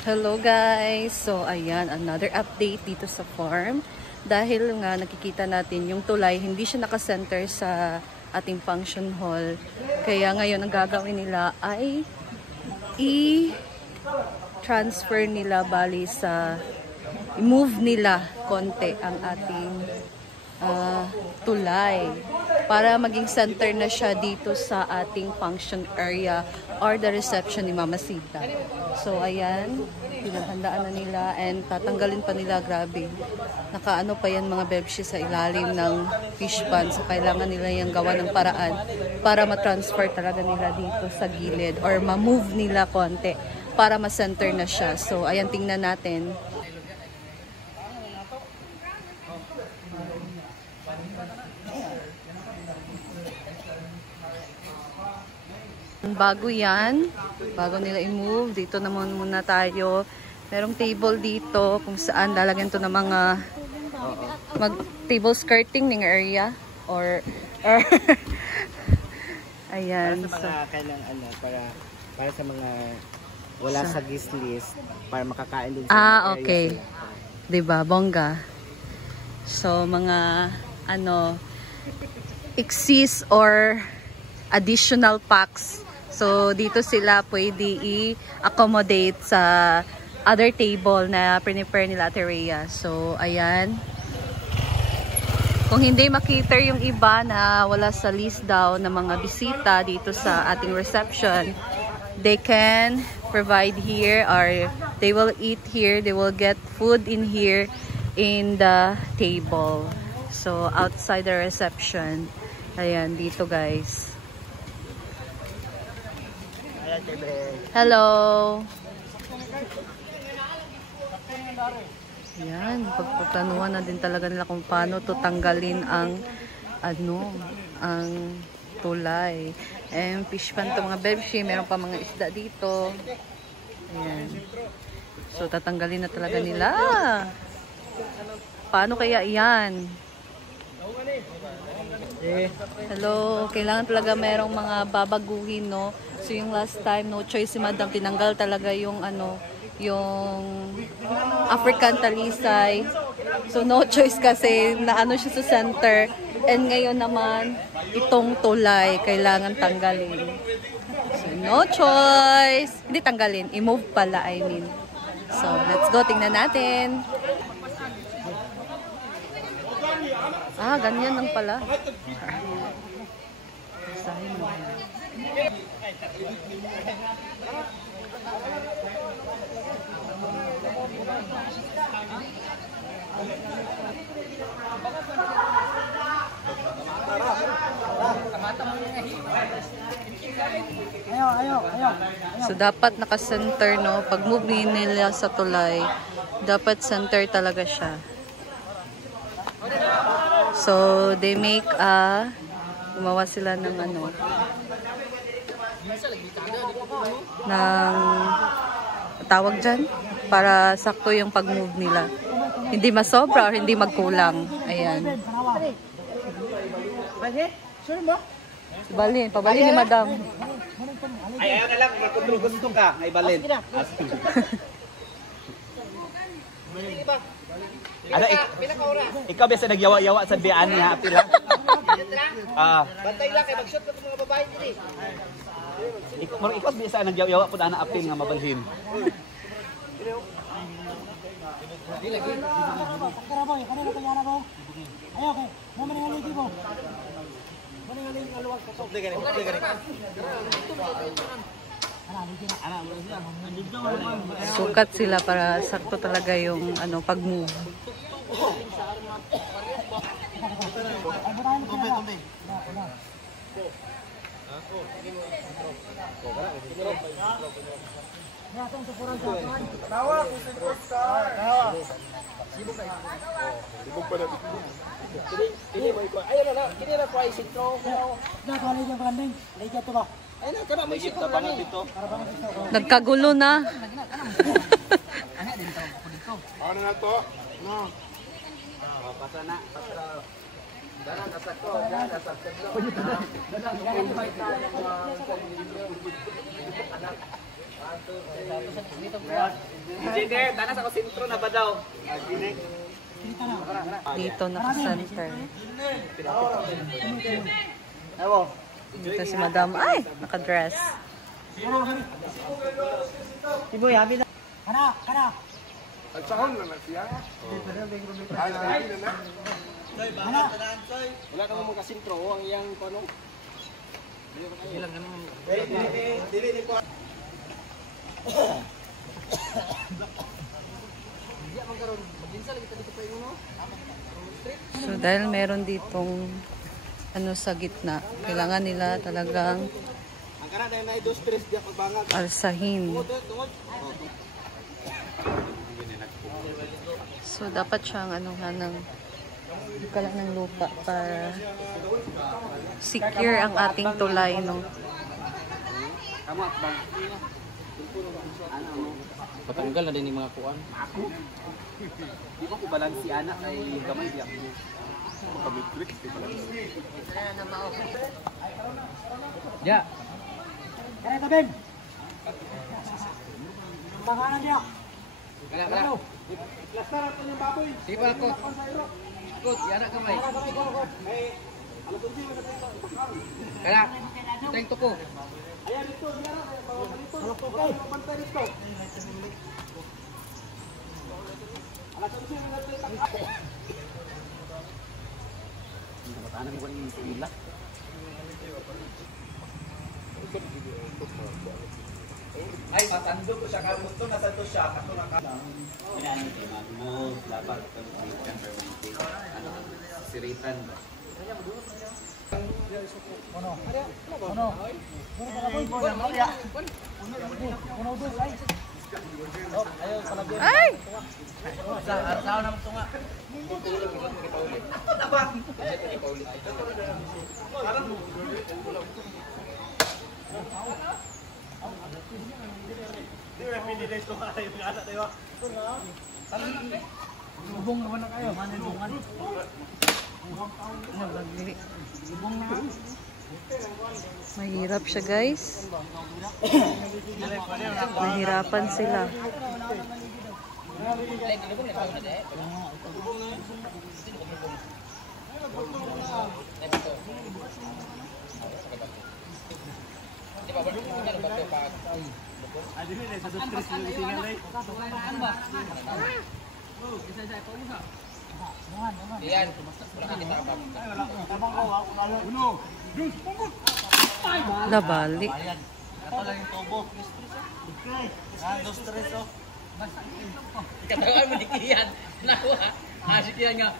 Hello guys! So ayan, another update dito sa farm. Dahil nga nakikita natin yung tulay, hindi siya nakasenter sa ating function hall. Kaya ngayon ang gagawin nila ay i-transfer nila bali sa i-move nila konti ang ating tulay para maging center na siya dito sa ating function area or the reception ni Mama Sita. So ayan, pinaghandaan na nila and tatanggalin pa nila, grabe. Nakaano pa yan mga bebshi sa ilalim ng fish pond. So kailangan nila yung gawa ng paraan para ma-transfer talaga nila dito sa gilid or ma-move nila konti para ma-center na siya. So ayan, tingnan natin. Bago yan, bago nila i-move, dito naman muna tayo. Merong table dito kung saan lalagyan to ng mga table skirting ng area or ayan. Para sa mga kailang para sa mga wala sa guest list para makakain din sa okay. 'Di ba, bongga. So mga exist or additional packs. So, dito sila pwede i-accommodate sa other table na prepare nila Ate Rhea. So, ayan. Kung hindi makita yung iba na wala sa list daw ng mga bisita dito sa ating reception, they can provide here or they will eat here. They will get food in here in the table. So, outside the reception. Ayan, dito guys. Hello. Yan, pagpaplanuhan na din talaga nila kung paano to tanggalin ang ang tulay. And fish pan to mga bebshi, meron pa mga isda dito. Ayan. So tatanggalin na talaga nila. Paano kaya iyan? Hello, kailangan talaga merong mga babaguhin, no? So yung last time, no choice si Madam, tinanggal talaga yung yung African talisay. So no choice kasi naano siya sa center. And ngayon naman, itong tulay kailangan tanggalin. So no choice. Hindi tanggalin, i-move pala, I mean. So let's go, tingnan natin. Ganyan lang pala. So dapat naka-center, no? Pag move nila sa tulay, dapat center talaga siya. So they make gumawa sila ng ng tawag dyan para sakto yung pag-move nila. Hindi masobra or hindi magkulang. Ayan. Balin, pabalin ni Madam. Ayaw na lang, gusto ka, ay balin. Ikaw bisa nagyawa-yawa sa biyaan niya, pila. Bantay lang kay mag-shoot ka mga babae dili. Ikaw bisa nagyawa-yawa pud ana apil nga mabalhin. Sukat sila para sakto talaga yung pag-move. Nagkagulo na. Ano na to? No. Pasa na. Engineer, tanas ako sentro na ba daw? Dito naka-center. Ewo. Dito si Madam. Ay, naka-dress. Iboy, habi na. Agsahon na siya. Wala ka mo magkasintro, ang iyang panong. Ilang ganun. Dili ko. So dahil meron ditong ano sa gitna, kailangan nila talagang Ang kana dahil na 2-3 diya pagbangag. alsahin. Tungod. So dapat siyang anuhan ng kalan ng lupa para secure ang ating tulay, no? Kamu bang. Patanggal na din yung mga kuan. Di ko kubalan si anak ay gamay diya. Pag-matrix, di pala. Ya. Kaya tabim! Pangalan niya! Kala. Plastaran ko yung baboy! Sige pa ako. Good, yana kamay. Kala. Thank to ko. Ayan dito, Diara! Halok ko kayo! Pantay dito! Alas 11 na natin! Tanan ko ni pila. Ay, matando ko siya kamusto na sa to siya kato na ka. Mo dapat ano siritan ba. Ay! Sa na mo nga. Lubong naman na kayo, manilungan. Mahirap siya, guys. Nahirapan sila. Nabalik. Katawan mo dikiyan. Nawa. Asik yan nga.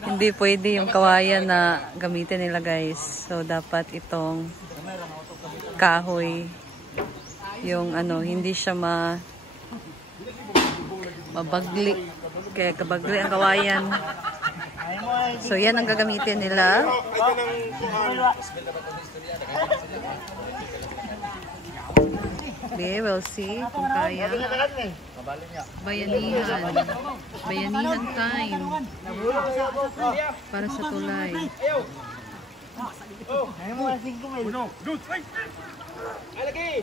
Hindi pwede yung kawayan na gamitin nila, guys. So dapat itong kahoy yung ano, hindi siya mabagli. Kaya kabagli ang kawayan. So yan ang gagamitin nila. Okay, we'll see kung kaya. Bayanihan. Bayanihan time. Para sa tulay. Ay, lagi!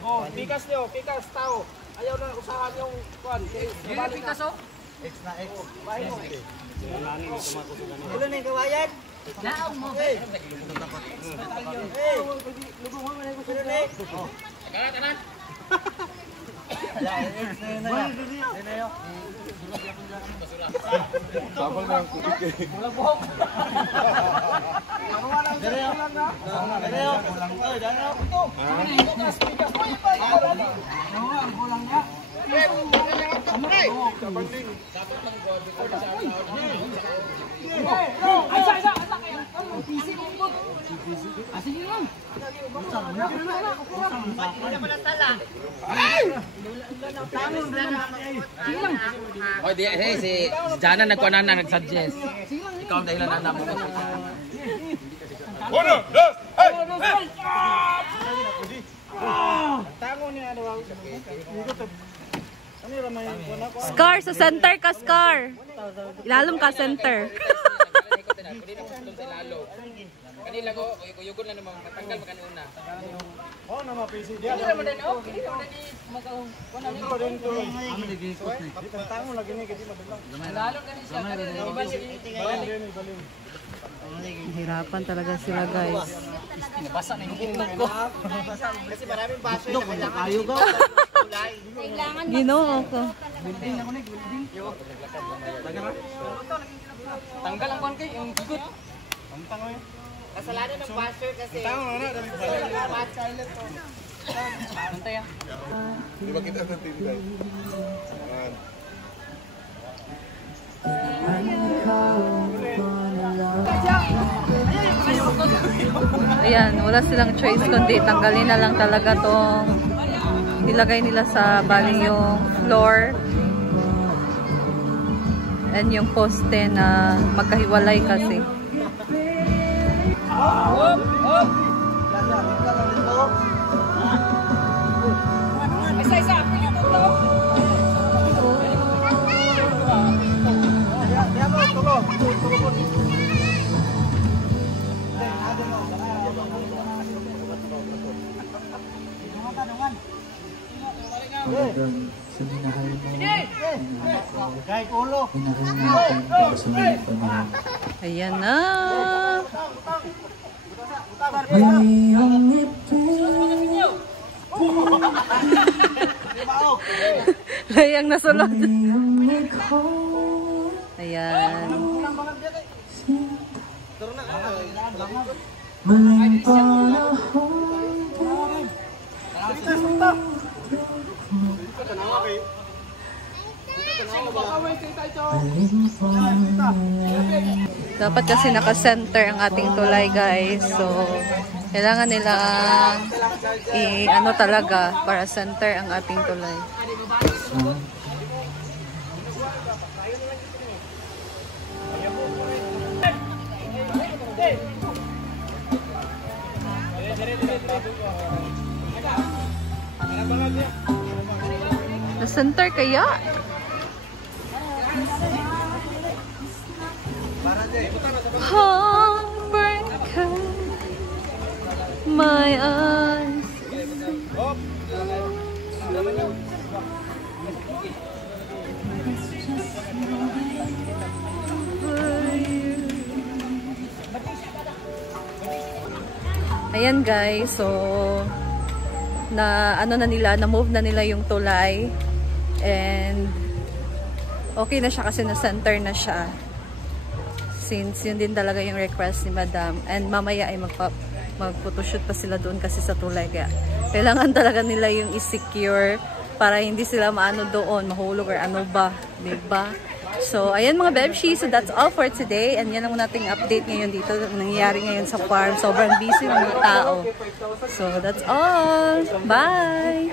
Oh, pikas nyo, pikas, tao. Ayaw na usahan yung kuwan. Pikas, oh? X na X. Ulo na yung kawayan? Laong mo. Hey! Lubong mo na yung kusulo na eh. Kanan. Tapos na ang kubik eh. Oh, di hey si Jana nagkuanan na nag-suggest. Ikaw ang dahilan na mo. Uno, dos, hey! Tango niya ano ang ano ramay kuwan ako. Scar, sa center ka, Scar. Ilalom ka, center. Kani Pili lang ko, kuyugon lang naman, matanggal magkanuna. Oh, nama PC Hindi naman din, oh. Hindi naman din, magkakuna nito. Tango lagi ni kasi madalang. Lalo ka rin siya, Balin. Hirapan talaga sila guys. Basa na yung itlog ko. Kasi maraming baso na kailangan dito. Kulay. Ginoo ko. Tanggal ang kuwan kay, yung bigot. Kasalanan ng baso kasi. Tango na dali balin. Bantay ah. Di ba kita sa TV guys? Ayan. Ayan, wala silang choice kundi tanggalin na lang talaga tong nilagay nila sa bali yung floor and yung poste na magkahiwalay kasi. Isa-isa, pilit ito. Sa minahal mo, Kahit ulo. minahal natin para sa mga pamilya. Ayan na. Iyong ngiti, Layang nasulod. iyong likod, Ayan. maling panahon, Dapat kasi naka-center ang ating tulay guys. So, kailangan nilang i-ano talaga para center ang ating tulay. Na-center kaya? Heartbreaker, my eyes. Ayan guys, so na ano na nila, na-move na nila yung tulay and okay na siya kasi na-center na siya. Since yun din talaga yung request ni Madam. And mamaya ay mag-photoshoot pa sila doon kasi sa tulay. Kaya kailangan talaga nila yung i-secure para hindi sila maano doon, mahulog or ano ba. Diba? So, ayan mga Bebshi. So, that's all for today. And yan ang nating update ngayon dito. Nangyayari ngayon sa farm. Sobrang busy ng mga tao. So, that's all. Bye!